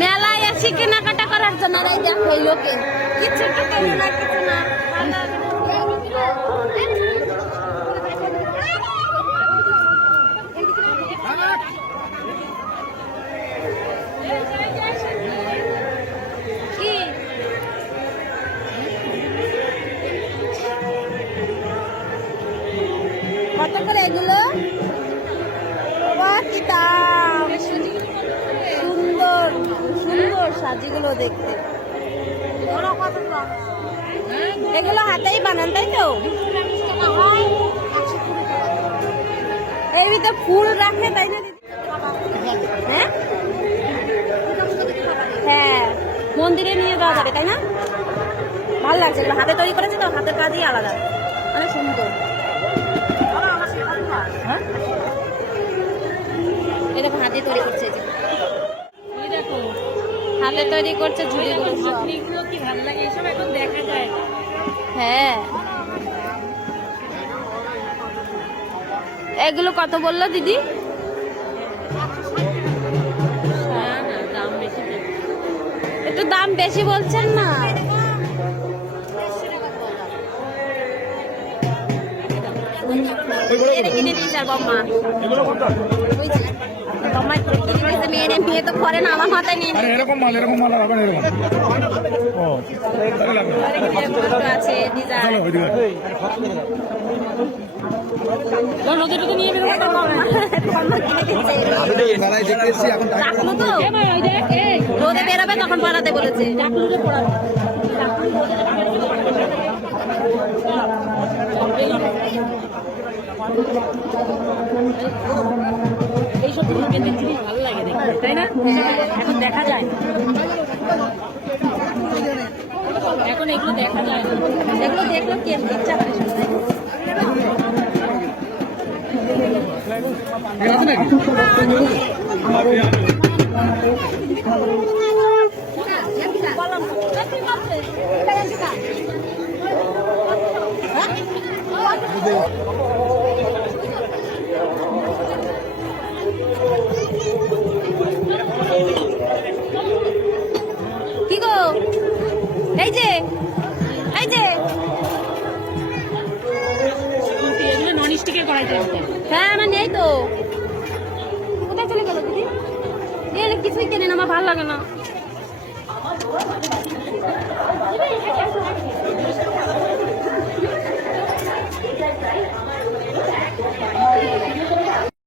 মেলায় আসি কেনাকাটা করার জন্য। কত করে এগুলো? বাহ, সাজিগুলো দেখতে। এগুলো হাতেই বানান তাই তো? এর ভিতরে ফুল রাখে তাই না হ্যাঁ? হ্যাঁ। মন্দিরে নিয়ে যাওয়া যাবে তাই না? ভালো লাগছে হাতে তৈরি করেছে তো হাতের কাজই আলাদা। অনেক সুন্দর। হাতে তৈরি করছে ঝুড়িগুলো। হাতড়িগুলো কি ভালো লাগে? এসব এখন দেখা যায়। হ্যাঁ। এগুলো কত বলল দিদি? একটু দাম বেশি বলছেন না? কিনে ওই যে, বম্মা কিনে দিয়েছে মেয়ের মেয়ে তো করে না আমার মাথায় নিয়ে এরকম মাল এরকম মাল হবে এরকম। ও আছে ডিজাইন রোদে বেরোবো না আমি তো মেলায় তাই না? এখন দেখা যায়। এখন এগুলো দেখা যায়। না এগুলো দেখল কি ইচ্ছা করে শুনতে। আছে? এই যে। হ্যাঁ আমার নেই তো। কোথায় চলে গেল দিদি? এ কিছুই কেনেন আমার ভালো লাগে না।